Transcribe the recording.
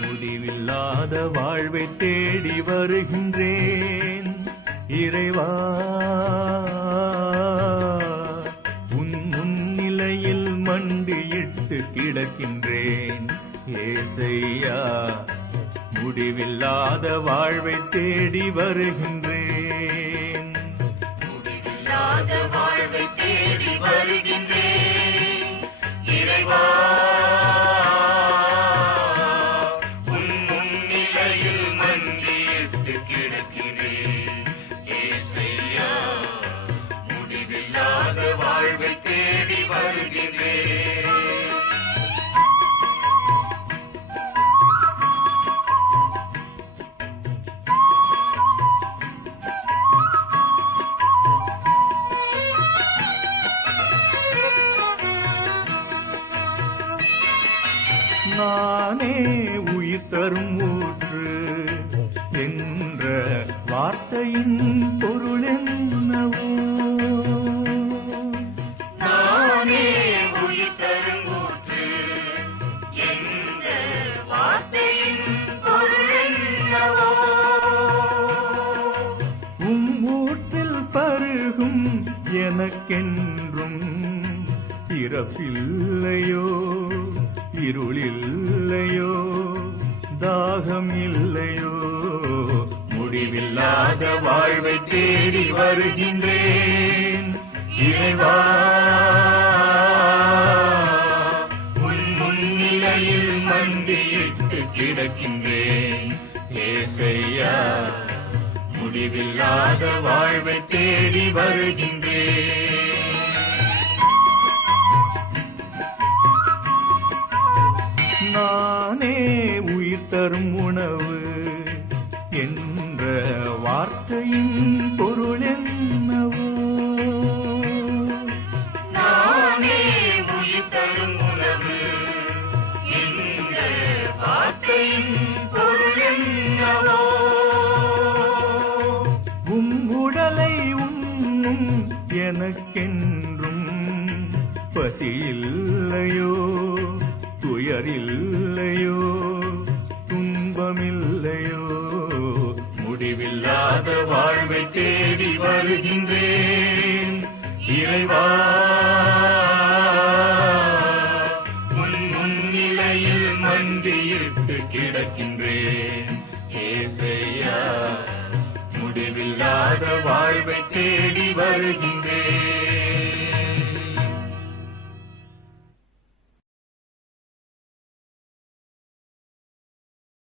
முடிவில்லாத வாழ்வை தேடி வருகின்றேன் இறைவா. உன் முன்னிலையில் மண்டியிட்டு கிடக்கின்றேன் ஏசையா. முடிவில்லாத வாழ்வை தேடி வருகின்றேன். முடிவில்லாத வாழ்வை தேடி வருகின்றேன் இறைவா. உன் முன்னிலையில் மண்டியிட்டு கிடக்கிறேன் ஏசையா. முடிவில்லாத வாழ்வை தேடி வருகின்றேன். நானே உயிர் தரும் ஊற்று என்ற வார்த்தையின் பொருள் என்னவோ? நானே உயிர் தரும் ஊற்று என்ற வார்த்தையின் பொருள் என்னவோ? ஊற்றில் பருகும் எனக்கென்றும் பிறப்பில்லையோ, இருளில்லையோ, தாகம் இல்லையோ. முடிவில்லாத வாழ்வை தேடி வருகின்றேன் இறைவா. உன் முன்னிலையில் மண்டியிட்டு கிடக்கின்றேன் ஏசையா. முடிவில்லாத வாழ்வை தேடி வருகின்றேன். நானே உயிர் தரும் உணவு என்ற வார்த்தையின் பொருள் என்னவோ? நானே உயிர் தரும் உணவு என்ற வார்த்தையின் பொருள் என்னவோ? உடலை உண்ணும் எனக்கென்றும் பசியில்லையோ, துயரில்லையோ, துன்பமில்லையோ. முடிவில்லாத வாழ்வை தேடி வருகின்றேன் இறைவா. உன் முன்னிலையில் மண்டியிட்டு கிடக்கின்றேன் ஏசையா. முடிவில்லாத வாழ்வை தேடி வருகின்றேன்.